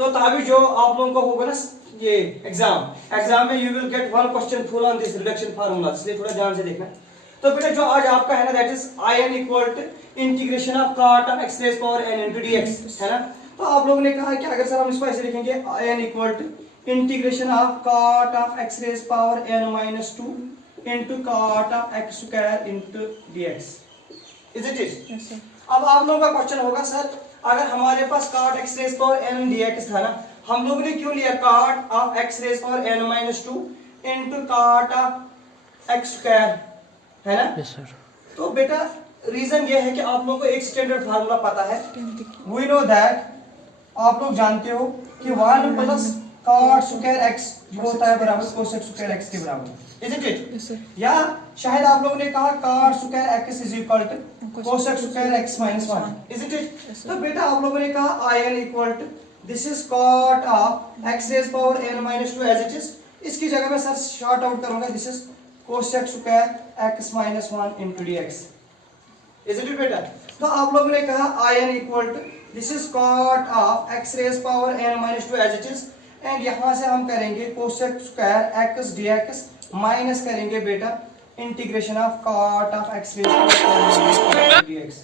तो तभी जो आप लोगों को होगा ना ये एग्जाम में you will get one question full on this reduction formula, इसलिए थोड़ा ध्यान से देखना। तो बेटा जो आज आपका है ना that is in equal to integration of cot of x raise power n into dx, है ना। तो आप लोगों ने कहा कि अगर सर हम इसको ऐसे लिखेंगे in equal to integration of cot of x raise power n minus 2 into cot of x square into dx, is it? Yes, sir. अब आप लोगों का क्वेश्चन होगा सर अगर हमारे पास cot x raise power n dx था ना, हम लोगों ने क्यों लिया cot of x raise power n minus 2 into cot of x square, है ना? Yes, sir. तो बेटा रीजन ये है कि आप लोगों को एक स्टैंडर्ड फार्मूला पता है, वी नो दैट, आप लोग जानते हो कि 1 प्लस cot स्क्वायर x जो होता है बराबर cosec स्क्वायर x के बराबर, इज इट? Yes, sir. या शायद आप लोगों ने कहा cot square x is equal to cosec square x minus 1, is it? Yes, sir. तो बेटा आप लोगों ने कहा in equal to this is cot of x raise power n minus 2 as it is, इसकी जगह में सर शॉर्ट आउट करूंगा, this is cosec square x minus 1 into dx, is it बेटा? तो आप लोगों ने कहा in equal to this is cot of x raise power n minus 2 as it is, and यहां से हम करेंगे cosec square x dx minus करेंगे बेटा integration of cot of x raise power n dx।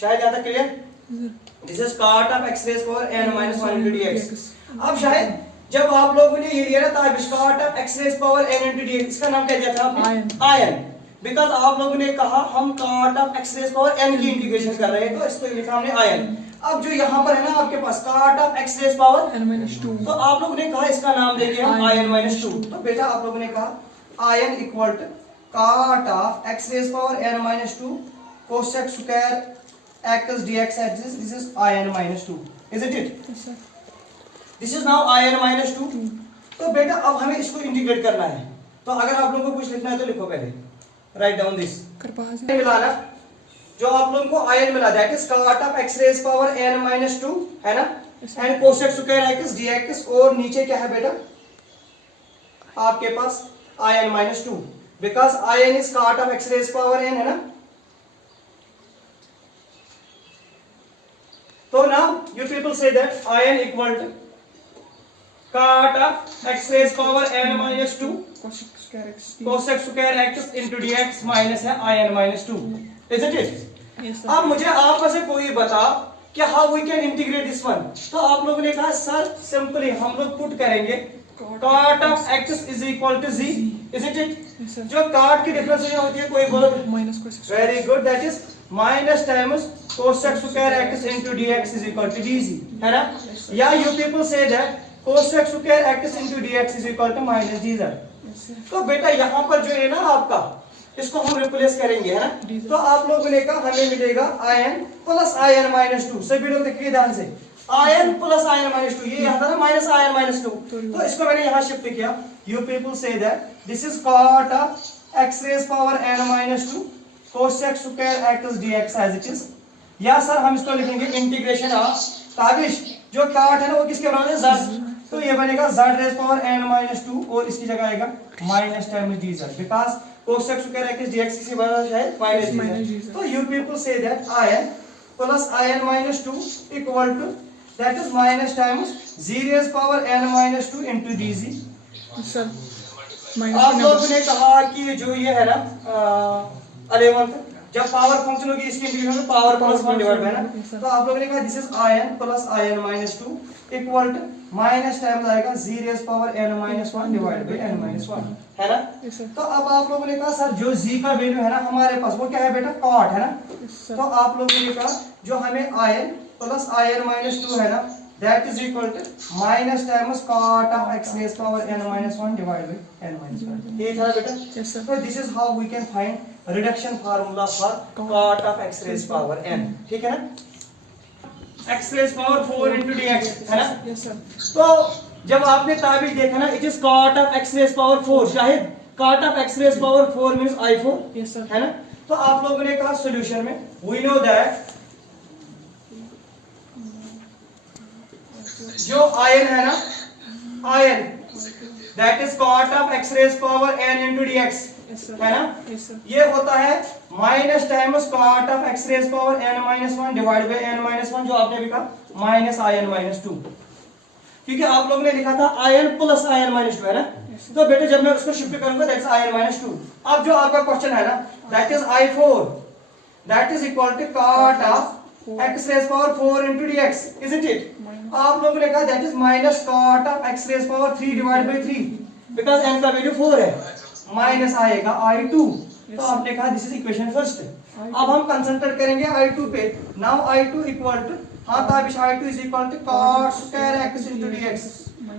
शायद यहां तक clear? This is cot of x raise power n minus 1 into dx। अब शायद जब आप लोगों ने ये लिया ना था cot of x raise power n into dx, इसका नाम क्या दिया था आपने? आयन, बिकॉज आप लोगों ने कहा हम cot of x raise power n की इंटीग्रेशन कर रहे हैं, तो इसको लिखा हमने आयन। अब जो यहाँ पर है ना आपके पास cot of x raise power n minus 2, तो आप लोगों ने कहा इसका नाम देंगे हम आयन माइनस 2। तो बेटा आप लोगों ने कहा I n equal to cot of x raise power n minus 2 cosec square x dx, this is I n minus 2, is it? yes, sir. This is now I n minus 2। तो बेटा अब हमें इसको इंटीग्रेट करना है, तो अगर आप लोगों को कुछ लिखना है तो लिखो पहले, राइट डाउन दिस। कर पास मिलाना जो आप लोगों को आयन मिला that is cot of x raise power n minus 2, है ना, and cosec square x dx, और नीचे क्या है बेटा आपके पास I n minus 2, because I n is cot of x raise power n, है ना। तो now you people say that I n equal to cot of x raised power n minus 2 cosec square x cosec square x into dx minus है in minus 2, is it? yes, sir. अब मुझे आप में से कोई बता कि how we can integrate this one। तो आप लोगों ने कहा सर सिंपली हम लोग पुट करेंगे cot of x is equal to z, is it? yes, sir. जो cot की डिफरेंशिएशन होती है कोई बोलो, minus cosec square very good, that is minus times cosec square x into dx is equal to dz, है ना। या you people say that cosec square x into dx is equal to minus dz। yes, sir. तो बेटा यहाँ पर जो है ना आपका इसको हम रिप्लेस करेंगे, है ना। तो आप लोगों ने कहा हमें मिलेगा in प्लस in माइनस 2, सभी लोग देखिए ध्यान से, in प्लस in माइनस 2, ये यहाँ था ना माइनस in माइनस 2, तो इसको मैंने यहाँ शिफ्ट किया। you people say that this is cot of x raised power n minus 2 cosec square x dx as it is, या सर हम इसको लिखेंगे इंटीग्रेशन ऑफ ताबिश जो cot है ना वो किसके बराबर है, z, तो ये बनेगा z raise power n minus 2, और इसकी जगह आएगा minus times dz, because cosec square x dx किसके बराबर है, माइनस dz। तो you people say that in plus in minus 2 equal to that is minus times z raise power n minus 2 into dz। yes, sir. आप minus लोगों ने कहा कि जो ये है ना 11th जब पावर फंक्शन होगी इसके इंटीग्रेशन में पावर प्लस 1 डिवाइड है ना, तो आप लोगों ने कहा this is in plus in minus 2 equal to minus times आएगा z raise power n minus 1 divide by n minus 1, है ना। yes, sir. तो अब आप लोगों ने कहा सर जो z का वैल्यू है ना हमारे पास वो क्या है बेटा, cot, है ना। yes, sir. तो आप लोगों ने कहा जो हमें in प्लस in माइनस 2 है ना that is equal to minus times cot of x raise power n minus 1 divide by n minus 1, ये था बेटा। yes, sir. So this is how we can find reduction formula for cot of x raised power n, ठीक है ना। x raised power 4 into dx, है ना। yes, sir. तो जब आपने ताबिज देखा ना it is cot of x raised power 4, शायद cot of x raised power 4 means i4, yes, sir. है ना। तो आप लोगों ने कहा सॉल्यूशन में we know that जो आयन है ना, ion that is cot of x raised power n into dx, yes, sir. है ना। yes, sir. ये होता है minus times cot of x raise power n minus 1 divide by n minus 1, जो आपने भी कहा माइनस आयन माइनस 2, क्योंकि आप लोगों ने लिखा था आयन प्लस आयन माइनस 2 है ना, तो बेटे जब मैं उसको शिफ्ट करूंगा दैट इज आयन माइनस 2। अब जो आपका क्वेश्चन है ना that is I4 that is equal to cot of x raise power 4 into dx, isn't it? आप लोगों ने कहा that is minus cot of x raise power 3 divide by 3, because n का वैल्यू 4 है, माइनस आएगा I2, तो आपने कहा दिस इज इक्वेशन फर्स्ट। अब हम कंसंट्रेट करेंगे I2 पे। नाउ I2 इक्वल टू, हाँ Tabish I2 is equal to cot square x into dx।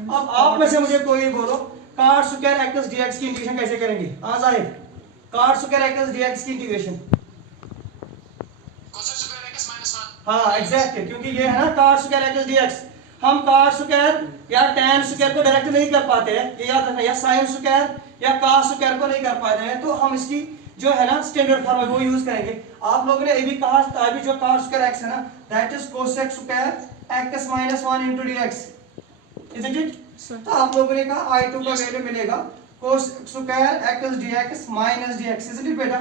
अब आप में से मुझे कोई बोलो cot स्क्वायर x dx की इंटीग्रेशन कैसे करेंगे? हाँ Zahid, cot square x dx की इंटीग्रेशन। हाँ एग्जैक्टली, क्योंकि ये है ना cot स्क्वायर x dx, हम cot स्क्वायर या tan स्क्वायर को डायरेक्ट नहीं कर पाते हैं, ये याद रखना, या sin स्क्वायर या cos स्क्वायर को नहीं कर पाते हैं, तो हम इसकी जो है ना स्टैंडर्ड फॉर्म वो यूज करेंगे। आप लोगों ने ये भी कहा था अभी जो cot स्क्वायर x है ना that is cosec square x minus 1 into dx, isn't it? तो आप लोगों ने कहा I2 का वैल्यू मिलेगा cos square x dx minus dx, isn't it बेटा?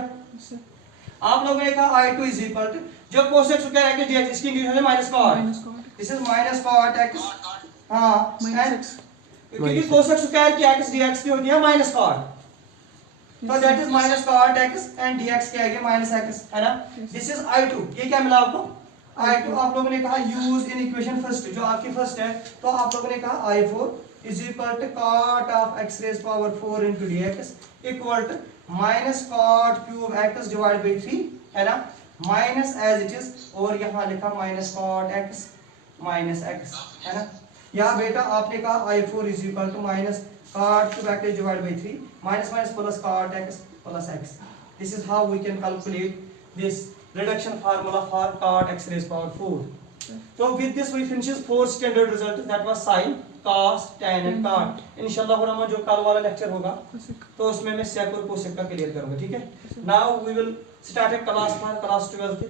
आप लोगों ने कहा I2 इज इक्वल टू जो cosec स्क्वायर x dx इसकी इंटीग्रेशन है minus cot, this is minus cot x, हाँ क्योंकि cosec स्क्वायर की x dx की होती है माइनस cot, तो that is minus cot x and dx क्या है माइनस x, है ना? दिस इज I2, ये क्या मिला आपको? I2। आप लोगों ने कहा यूज इन इक्वेशन फर्स्ट, जो आपकी फर्स्ट है, तो आप लोगों ने कहा I4 is equal to cot of x raise power 4 into dx equal to minus cot cube x divide by 3, है ना, माइनस एज इट इज, और यहाँ लिखा minus cot x minus x, है ना। या बेटा आपने कहा I4 is equal to minus cot cube x divide by 3 minus minus plus cot x plus x। This is how we can calculate this reduction formula for cot x raised power 4. So with this we finishes 4 standard results, that was sin, cos, tan and cot. इंशाल्लाह जो कल वाला lecture होगा तो उसमें मैं sec और cosec का क्लियर करूंगा, ठीक है। Now we will start a class for class 12.